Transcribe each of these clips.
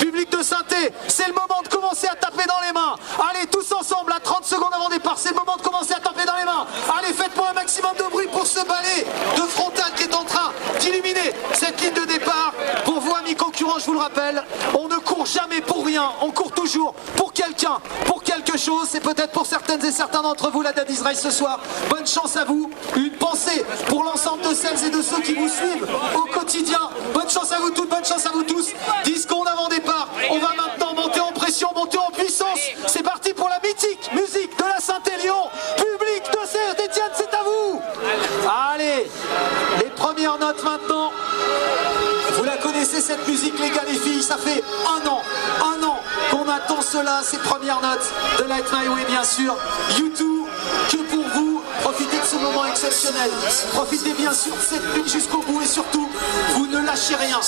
Public de Saint-Étienne, c'est le moment de commencer à taper dans les mains. Allez, tous ensemble, à 30 secondes avant départ, c'est le moment de commencer à taper dans les mains. Allez, faites-moi un maximum de bruit pour ce balai de frontal qui est en train d'illuminer cette ligne de départ. Pour vous, amis concurrents, je vous le rappelle, on ne court jamais pour rien, on court toujours pour quelqu'un, pour quelque chose. C'est peut-être pour certaines et certains d'entre vous la Dead Is Race ce soir. Bonne chance à vous, une pensée pour l'ensemble de celles et de ceux qui vous suivent au quotidien. Bonne chance à vous toutes, bonne chance à vous tous. 10 secondes avant départ, on va maintenant monter en pression, monter en puissance. C'est parti pour la mythique musique de la Saint-Élion. Public de Saint-Étienne, c'est à vous. Allez, les premières notes maintenant. Vous la connaissez cette musique, les gars, les filles. Ça fait un an qu'on attend cela, ces premières notes de Light My Way, bien sûr. U2, que pour vous, profitez de ce moment exceptionnel. Profitez bien sûr de cette lune jusqu'au bout et surtout, vous ne lâchez rien.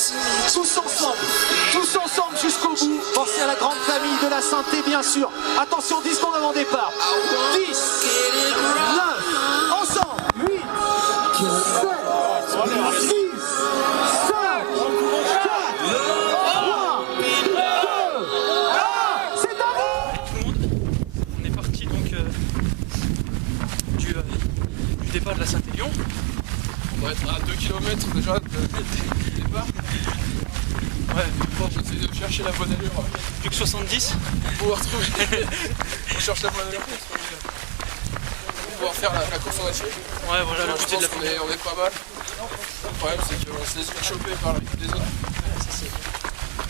Tous ensemble jusqu'au bout. Pensez à la grande famille de la Sainteté, bien sûr. Attention, 10 secondes avant départ. 10, 9, ensemble, 8, 7, 6, 5, 4, 3, 2, 1. C'est à vous. On est parti donc du départ de la Saint-Élion. On va être à 2 km déjà du départ. Ouais, bon, j'essaie de chercher la bonne allure. plus que 70. Pour pouvoir trouver. On cherche la bonne allure pour pouvoir faire la course en acier. Ouais, voilà, Je pense qu'on est pas mal. Le problème, c'est qu'on se laisse choper par les autres.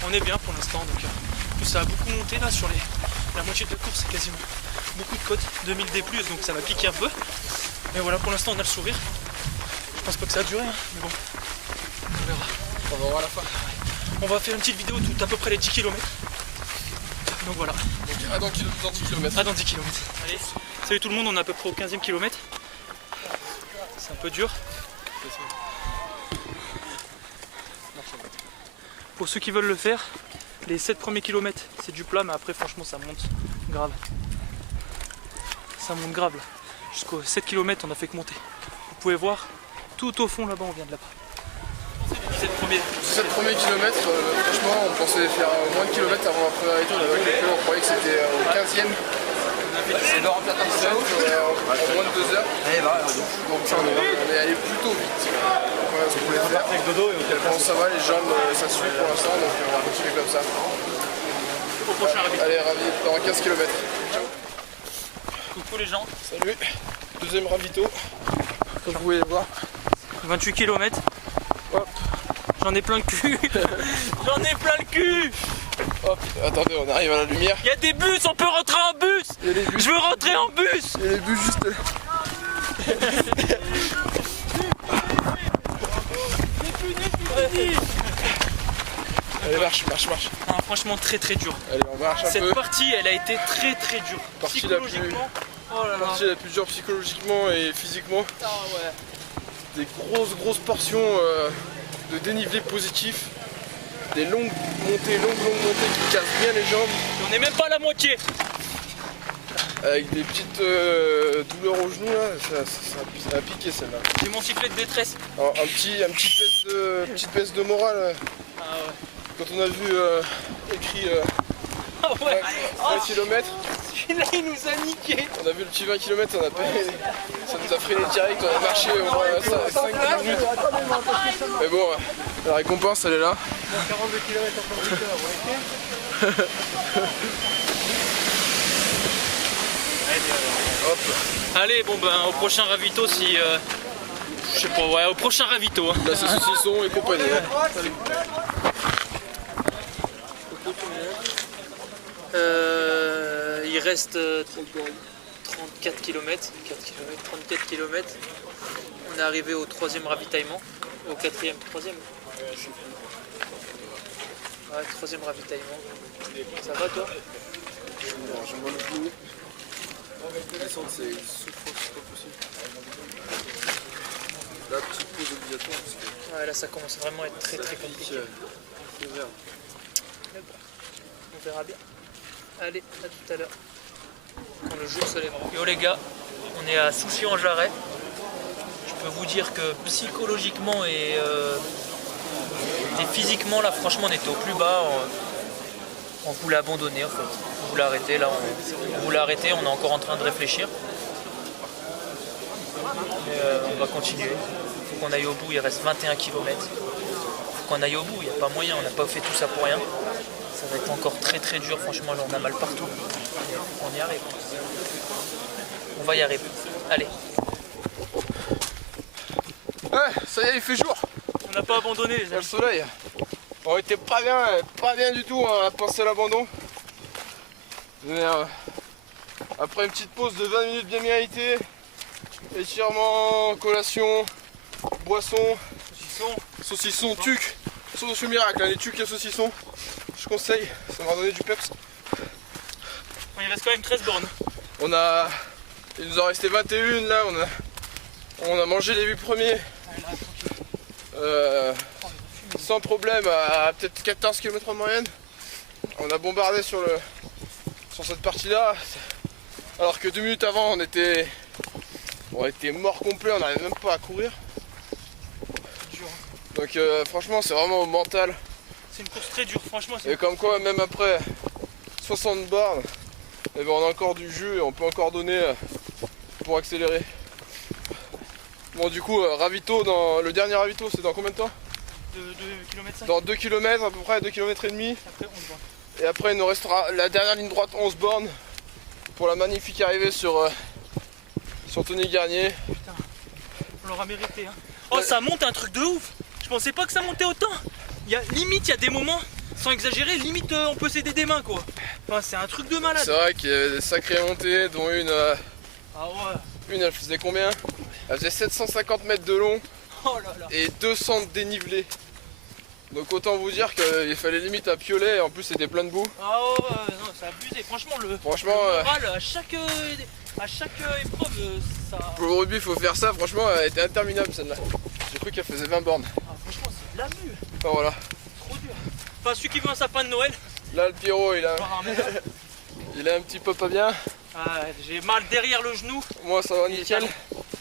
On est bien pour l'instant, donc en plus ça a beaucoup monté là sur la moitié de la course, c'est quasiment beaucoup de côtes, 2000 D+, donc ça va piquer un peu. Mais voilà, pour l'instant on a le sourire. Je pense pas que ça a duré, hein, mais bon, on verra. On va voir à la fin. On va faire une petite vidéo d'à peu près les 10 km. Donc voilà. Donc à dans 10 km. Ah, dans 10 km. Allez, salut tout le monde, on est à peu près au 15e kilomètre. C'est un peu dur. Pour ceux qui veulent le faire, les 7 premiers kilomètres c'est du plat, mais après franchement ça monte grave. Ça monte grave là. Jusqu'aux 7 km on a fait que monter. Vous pouvez voir, tout au fond là-bas on vient de là-bas. 7 premiers kilomètres, franchement on pensait faire moins de kilomètres avant la première étoile. On croyait que c'était au 15e. C'est l'heure en moins de 2 heures. Donc ça, on est allé plutôt vite. On pouvait faire avec dodo et bon, ça va, les jambes ça suit pour l'instant, donc on va continuer comme ça. Au prochain ravito. Allez, ravi, dans 15 km. Ciao. Coucou les gens. Salut. Deuxième ravito. Comme vous pouvez le voir. 28 km. Hop. J'en ai plein le cul. J'en ai plein le cul. Hop, attendez, on arrive à la lumière. Il y a des bus, on peut rentrer en bus. Je veux rentrer en bus. Il y a les bus juste là. Allez, marche. Non, franchement très dur. Allez, on marche un peu. Cette partie elle a été très dure. Partie Psychologiquement. Oh là là. Partie la plus dure psychologiquement et physiquement. Ah ouais. Des grosses portions de dénivelé positif. Des longues montées qui cassent bien les jambes. On n'est même pas à la moitié. Avec des petites douleurs aux genoux là, ça a piqué celle-là. J'ai mon sifflet de détresse. Alors, petite baisse de morale. Ah ouais. Quand on a vu écrit Ah ouais. 20 km, Celui-là il nous a niqué. on a vu le petit 20 km, ça nous a freiné direct, on a marché au moins 5 minutes. Mais bon, la récompense elle est là. 42 km à 48 heures, Hop. Allez bon ben au prochain ravito si je sais pas, ouais au prochain ravito. Hein. Là c'est saucisson et compagnie. Il reste 34 km, 34 km. On est arrivé au 3e ravitaillement, au 4e, 3e. Ouais, 3e ravitaillement. Ça va toi? Je vois le flou. Descendre c'est souffrance, c'est pas possible. Là, petite pause obligatoire parce que... Ouais là ça commence vraiment à être très compliqué. On verra bien. Allez, à tout à l'heure. Quand le jour se lèvera. Yo les gars, on est à Soucy-en-Jarret. Je peux vous dire que psychologiquement et Et physiquement, là, franchement, on était au plus bas. On voulait abandonner, en fait. On voulait arrêter. Là, on voulait arrêter. On est encore en train de réfléchir. Mais on va continuer. Il faut qu'on aille au bout. Il reste 21 km. Il faut qu'on aille au bout. Il n'y a pas moyen. On n'a pas fait tout ça pour rien. Ça va être encore très très dur. Franchement, là, on a mal partout. On y arrive. On va y arriver. Allez. Ouais, ça y est, il fait jour. On n'a pas abandonné les Il y a le amis. soleil. On était pas bien du tout, on a pensé à l'abandon. Mais après une petite pause de 20 minutes bien méritée, étirement, collation, boisson, saucisson, tuc, sauce miracle, les tucs et saucissons, je conseille, ça m'a donné du peps. Il reste quand même 13 bornes. Il nous en restait 21 là, on a mangé les 8 premiers. Sans problème à peut-être 14 km en moyenne. On a bombardé sur cette partie là, alors que 2 minutes avant on était mort complet, on n'arrivait même pas à courir. Donc franchement c'est vraiment au mental. C'est une course très dure, franchement. Et comme quoi même après 60 bornes, eh ben, on a encore du jus et on peut encore donner pour accélérer. Bon du coup ravito, le dernier ravito c'est dans combien de temps? 2 km. Dans 2 km à peu près, 2 km et demi. Après 11 bornes. Et après il nous restera la dernière ligne droite 11 bornes pour la magnifique arrivée sur Tony Garnier. Putain, on l'aura mérité. Hein. Oh, ça monte un truc de ouf. Je pensais pas que ça montait autant. Limite, il y a des moments, sans exagérer, limite on peut s'aider des mains quoi. Enfin, c'est un truc de malade. C'est vrai qu'il y avait des sacrées montées, dont une, Ah ouais. elle faisait combien? Elle faisait 750 mètres de long Oh là là. et 200 de dénivelé. Donc autant vous dire qu'il fallait limite à piolet, en plus c'était plein de boue. Ah ouais, non, c'est abusé. Franchement, le moral, à chaque épreuve, ça... Pour le rugby il faut faire ça, franchement elle était interminable celle-là. J'ai cru qu'elle faisait 20 bornes. Ah, franchement, c'est de la mue. Enfin voilà. Trop dur. Enfin, celui qui veut un sapin de Noël, Là le Pierrot il a un petit peu pas bien. ah, j'ai mal derrière le genou. Moi ça va nickel.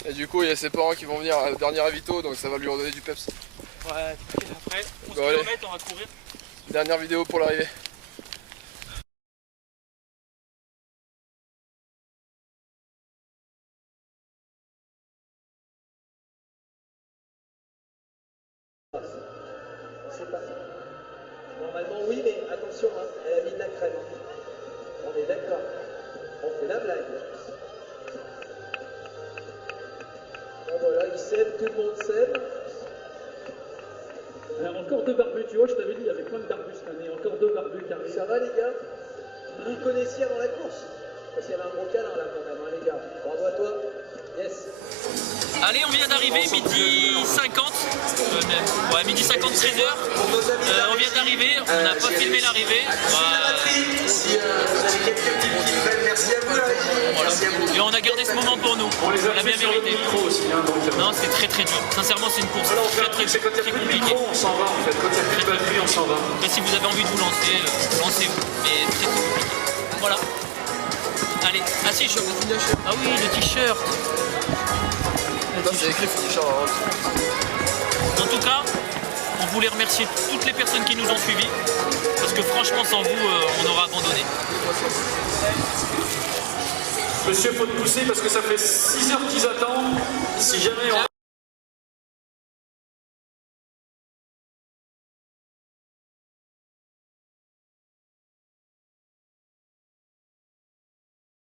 Et du coup il y a ses parents qui vont venir au dernier ravito, donc ça va lui redonner du peps. Ouais, après 11 Bon, allez. km, on va courir. Dernière vidéo pour l'arrivée. C'est pas ça. Normalement oui, mais attention, hein, elle a mis de la crème. On est d'accord. On fait la blague. Bon voilà, il sème, tout le monde sème. Encore 2 barbus, tu vois, je t'avais dit, il y avait plein de barbus cette année, encore 2 barbus qui arrivent. Ça va les gars? Vous vous connaissiez avant la course? Parce qu'il y avait un gros câlin là quand même, hein, les gars. Bravo à toi. Yes. Allez, on vient d'arriver, midi 50. Ouais, midi 50, 13h. On vient d'arriver, on n'a pas filmé l'arrivée. Si vous avez quelques petites nouvelles, merci à vous la régie. Voilà. Et on a gardé ce moment pour nous. On l'a bien mérité. Non, c'est très très dur. Sincèrement, c'est une course très compliquée. On s'en va en fait, quand il n'y a plus de batterie, on s'en va. Après, si vous avez envie de vous lancer, lancez-vous. Mais très très compliqué. Voilà. Allez, ah si, ah oui, le t-shirt. Là c'est écrit finisher. En tout cas, on voulait remercier toutes les personnes qui nous ont suivis. Parce que franchement, sans vous, on aura abandonné. Monsieur, faut te pousser parce que ça fait 6 heures qu'ils attendent. Si jamais on